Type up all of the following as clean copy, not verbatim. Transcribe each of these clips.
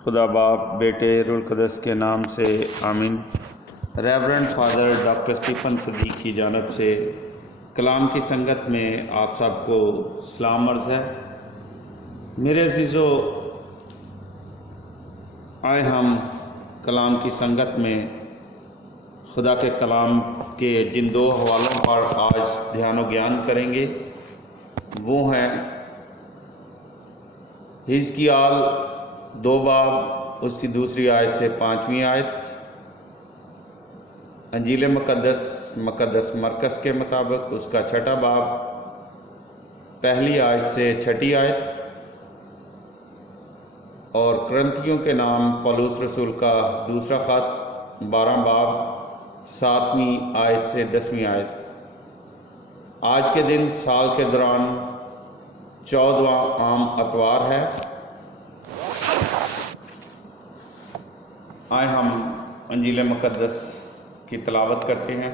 خدا باپ بیٹے روح القدس کے نام سے آمین۔ ریورنڈ فادر ڈاکٹر اسٹیفن صدیق کی جانب سے کلام کی سنگت میں آپ سب کو سلام عرض ہے۔ میرے عزیزو، آئے ہم کلام کی سنگت میں خدا کے کلام کے جن دو حوالوں پر آج دھیان و گیان کریں گے وہ ہیں حزقیال 2 باب اس کی دوسری آیت سے 5ویں آیت، انجیل مقدس مرکز کے مطابق اس کا 6 باب پہلی آیت سے 6 آیت، اور کرنتھیوں کے نام پولس رسول کا دوسرا خط 12 باب 7ویں آیت سے 10ویں آیت۔ آج کے دن سال کے دوران 14واں عام اتوار ہے۔ آئے ہم انجیل مقدس کی تلاوت کرتے ہیں۔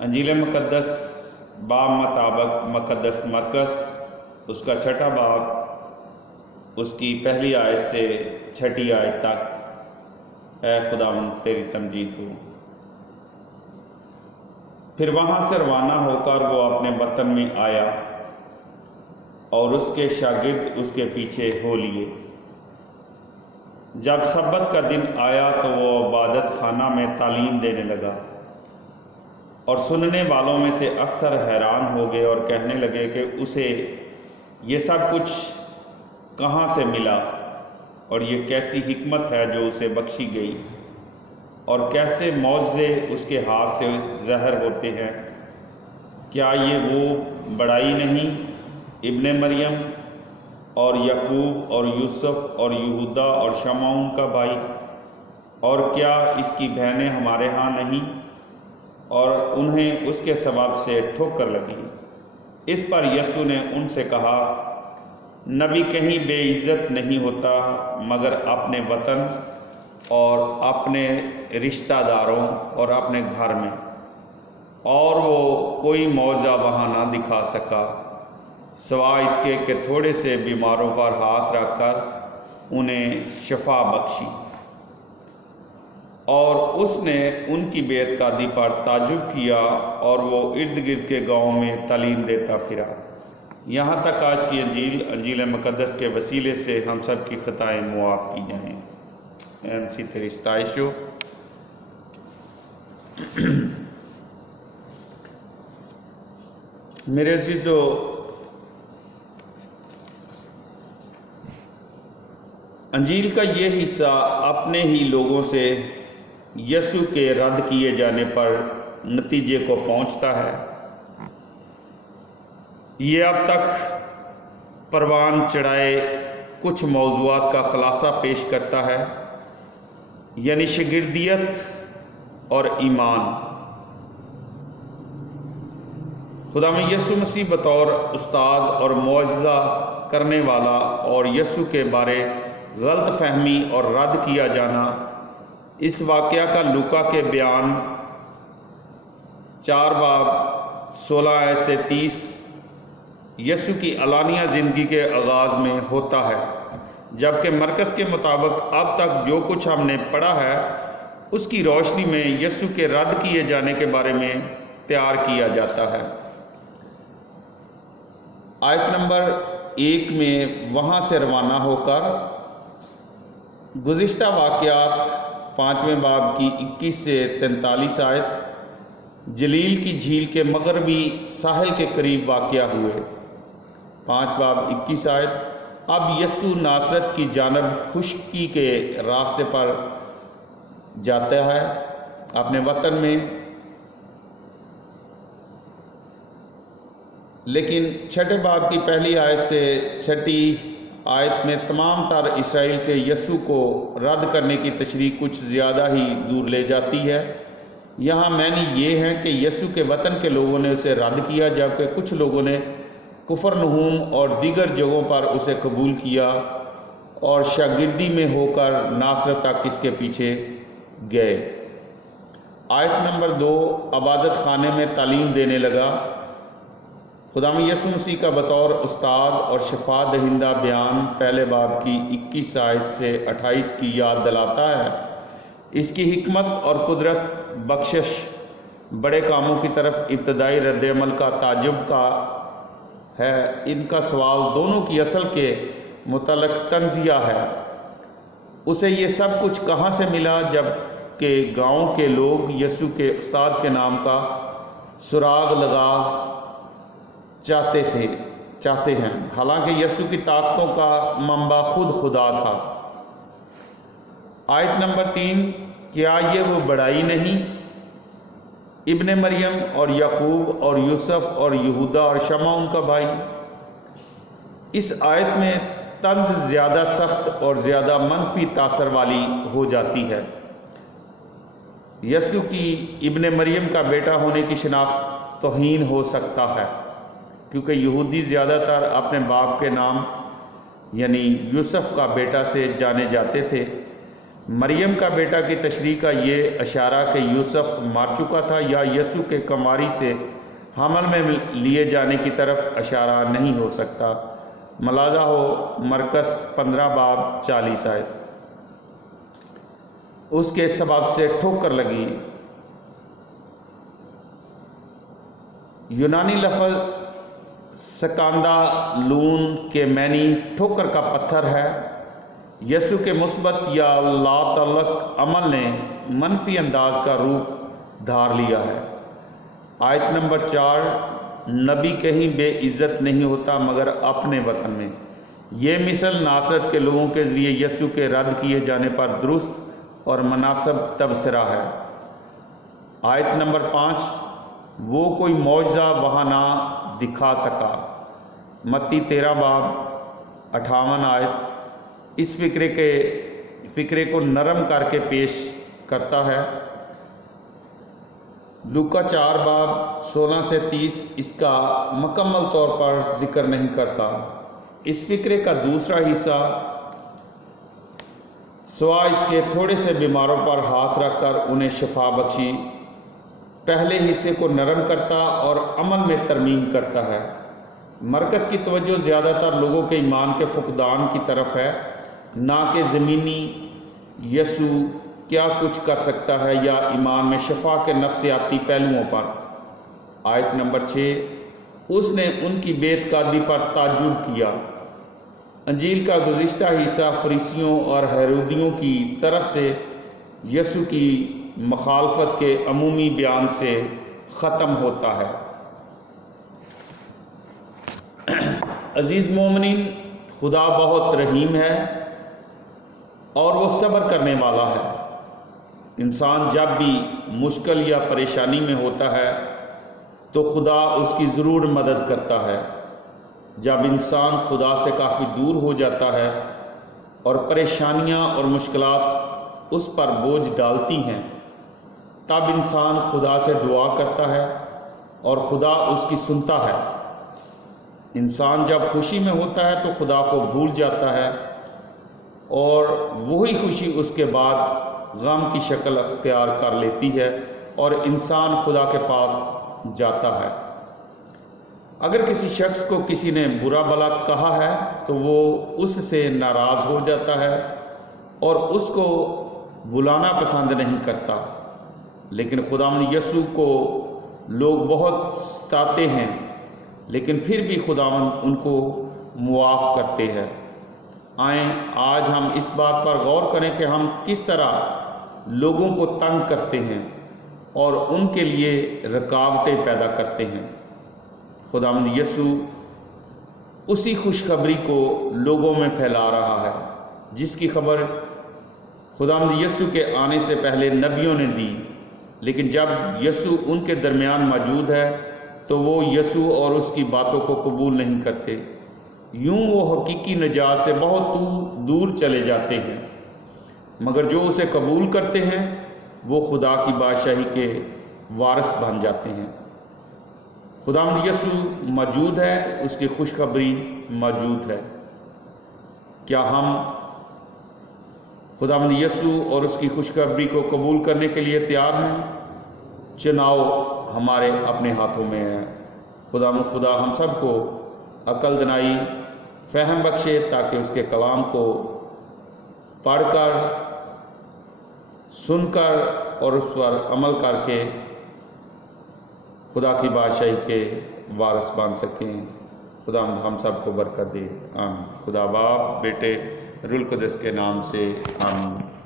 انجیل مقدس باب مطابق مقدس مرکز اس کا 6 باب اس کی پہلی آیت سے 6 آیت تک، اے خداوند تیری تمجید ہو۔ پھر وہاں سے روانہ ہو کر وہ اپنے وطن میں آیا اور اس کے شاگرد اس کے پیچھے ہو لیے۔ جب سبت کا دن آیا تو وہ عبادت خانہ میں تعلیم دینے لگا، اور سننے والوں میں سے اکثر حیران ہو گئے اور کہنے لگے کہ اسے یہ سب کچھ کہاں سے ملا، اور یہ کیسی حکمت ہے جو اسے بخشی گئی، اور کیسے معجزے اس کے ہاتھ سے ظاہر ہوتے ہیں۔ کیا یہ وہ بڑائی نہیں ابن مریم اور یعقوب اور یوسف اور یہودا اور شمعون کا بھائی؟ اور کیا اس کی بہنیں ہمارے ہاں نہیں؟ اور انہیں اس کے سبب سے ٹھوکر لگی۔ اس پر یسوع نے ان سے کہا، نبی کہیں بے عزت نہیں ہوتا مگر اپنے وطن اور اپنے رشتہ داروں اور اپنے گھر میں۔ اور وہ کوئی معجزہ وہاں نہ دکھا سکا سوائے اس کے کہ تھوڑے سے بیماروں پر ہاتھ رکھ کر انہیں شفا بخشی۔ اور اس نے ان کی بے اعتقادی پر تعجب کیا، اور وہ ارد گرد کے گاؤں میں تعلیم دیتا پھرا۔ یہاں تک آج کی انجیل مقدس کے وسیلے سے ہم سب کی خطائیں معاف کی جائیں۔ اے مسیح تیری ستائش ہو۔ میرے عزیزو، انجیل کا یہ حصہ اپنے ہی لوگوں سے یسوع کے رد کیے جانے پر نتیجے کو پہنچتا ہے۔ یہ اب تک پروان چڑھائے کچھ موضوعات کا خلاصہ پیش کرتا ہے، یعنی شاگردیت اور ایمان۔ خداوند یسوع مسیح بطور استاد اور معجزہ کرنے والا، اور یسوع کے بارے غلط فہمی اور رد کیا جانا، اس واقعہ کا لوکا کے بیان 4 باب 16 آیت سے 30 یسوع کی علانیہ زندگی کے آغاز میں ہوتا ہے، جبکہ مرکز کے مطابق اب تک جو کچھ ہم نے پڑھا ہے اس کی روشنی میں یسوع کے رد کیے جانے کے بارے میں تیار کیا جاتا ہے۔ آیت نمبر 1 میں وہاں سے روانہ ہو کر گزشتہ واقعات 5ویں باب کی 21 سے 43 آیت جلیل کی جھیل کے مغربی ساحل کے قریب واقع ہوئے۔ 5 باب 21 آیت، اب یسوع ناصرت کی جانب خشکی کے راستے پر جاتا ہے اپنے وطن میں، لیکن 6 باب کی پہلی آیت سے 6 آیت میں تمام تر اسرائیل کے یسوع کو رد کرنے کی تشریح کچھ زیادہ ہی دور لے جاتی ہے۔ یہاں معنی یہ ہے کہ یسوع کے وطن کے لوگوں نے اسے رد کیا، جبکہ کچھ لوگوں نے کفرنہوم اور دیگر جگہوں پر اسے قبول کیا اور شاگردی میں ہو کر ناصرت تک اس کے پیچھے گئے۔ آیت نمبر 2، عبادت خانے میں تعلیم دینے لگا۔ خداوند یسوع مسیح کا بطور استاد اور شفا دہندہ بیان پہلے باب کی 21 آیت سے 28 کی یاد دلاتا ہے۔ اس کی حکمت اور قدرت، بخشش، بڑے کاموں کی طرف ابتدائی رد عمل کا تعجب کا ہے۔ ان کا سوال دونوں کی اصل کے متعلق تنزیہ ہے۔ اسے یہ سب کچھ کہاں سے ملا جب کہ گاؤں کے لوگ یسوع کے استاد کے نام کا سراغ لگا چاہتے ہیں، حالانکہ یسوع کی طاقتوں کا منبع خود خدا تھا۔ آیت نمبر 3، کیا یہ وہ بڑائی نہیں؟ ابن مریم اور یعقوب اور یوسف اور یہودا اور شمع ان کا بھائی۔ اس آیت میں طنز زیادہ سخت اور زیادہ منفی تاثر والی ہو جاتی ہے۔ یسوع کی ابن مریم کا بیٹا ہونے کی شناخت توہین ہو سکتا ہے، کیونکہ یہودی زیادہ تر اپنے باپ کے نام یعنی یوسف کا بیٹا سے جانے جاتے تھے۔ مریم کا بیٹا کی تشریح کا یہ اشارہ کہ یوسف مر چکا تھا یا یسوع کے کماری سے حمل میں لیے جانے کی طرف اشارہ نہیں ہو سکتا۔ ملاحظہ ہو مرکز 15 باب 40 آیت۔ اس کے سبب سے ٹھوکر لگی۔ یونانی لفظ سکاندا لون کے معنی ٹھوکر کا پتھر ہے۔ یسوع کے مثبت یا لا تعلق عمل نے منفی انداز کا روپ دھار لیا ہے۔ آیت نمبر 4، نبی کہیں بے عزت نہیں ہوتا مگر اپنے وطن میں۔ یہ مثل ناصرت کے لوگوں کے ذریعے یسوع کے رد کیے جانے پر درست اور مناسب تبصرہ ہے۔ آیت نمبر 5، وہ کوئی معجزہ وہاں نہ دکھا سکا۔ متی 13 باب 58 آیت اس فکرے کو نرم کر کے پیش کرتا ہے۔ لوکا 4 باب 16 سے 30 اس کا مکمل طور پر ذکر نہیں کرتا۔ اس فکرے کا دوسرا حصہ سوا اس کے تھوڑے سے بیماروں پر ہاتھ رکھ کر انہیں شفا بخشی، پہلے حصے کو نرم کرتا اور عمل میں ترمیم کرتا ہے۔ مرکز کی توجہ زیادہ تر لوگوں کے ایمان کے فقدان کی طرف ہے، نہ کہ زمینی یسوع کیا کچھ کر سکتا ہے یا ایمان میں شفا کے نفسیاتی پہلوؤں پر۔ آیت نمبر 6، اس نے ان کی بے اعتقادی پر تعجب کیا۔ انجیل کا گزشتہ حصہ فریسیوں اور ہیرودیوں کی طرف سے یسوع کی مخالفت کے عمومی بیان سے ختم ہوتا ہے۔ عزیز مومنین، خدا بہت رحیم ہے اور وہ صبر کرنے والا ہے۔ انسان جب بھی مشکل یا پریشانی میں ہوتا ہے تو خدا اس کی ضرور مدد کرتا ہے۔ جب انسان خدا سے کافی دور ہو جاتا ہے اور پریشانیاں اور مشکلات اس پر بوجھ ڈالتی ہیں، تب انسان خدا سے دعا کرتا ہے اور خدا اس کی سنتا ہے۔ انسان جب خوشی میں ہوتا ہے تو خدا کو بھول جاتا ہے اور وہی خوشی اس کے بعد غم کی شکل اختیار کر لیتی ہے اور انسان خدا کے پاس جاتا ہے۔ اگر کسی شخص کو کسی نے برا بھلا کہا ہے تو وہ اس سے ناراض ہو جاتا ہے اور اس کو بلانا پسند نہیں کرتا، لیکن خداوند یسوع کو لوگ بہت ستاتے ہیں، لیکن پھر بھی خداوند ان کو معاف کرتے ہیں۔ آئیں آج ہم اس بات پر غور کریں کہ ہم کس طرح لوگوں کو تنگ کرتے ہیں اور ان کے لیے رکاوٹیں پیدا کرتے ہیں۔ خداوند یسوع اسی خوشخبری کو لوگوں میں پھیلا رہا ہے جس کی خبر خداوند یسوع کے آنے سے پہلے نبیوں نے دی، لیکن جب یسوع ان کے درمیان موجود ہے تو وہ یسوع اور اس کی باتوں کو قبول نہیں کرتے۔ یوں وہ حقیقی نجات سے بہت دور چلے جاتے ہیں، مگر جو اسے قبول کرتے ہیں وہ خدا کی بادشاہی کے وارث بن جاتے ہیں۔ خداوند یسوع موجود ہے، اس کی خوشخبری موجود ہے۔ کیا ہم خداوند یسوع اور اس کی خوشخبری کو قبول کرنے کے لیے تیار ہیں؟ چناؤ ہمارے اپنے ہاتھوں میں ہے۔ خدا ہم سب کو عقل دنائی فہم بخشے تاکہ اس کے کلام کو پڑھ کر سن کر اور اس پر عمل کر کے خدا کی بادشاہی کے وارث بن سکیں۔ خدا ہم سب کو برکت دے، آمین۔ خدا باپ، بیٹے، روح القدس کے نام سے آمین۔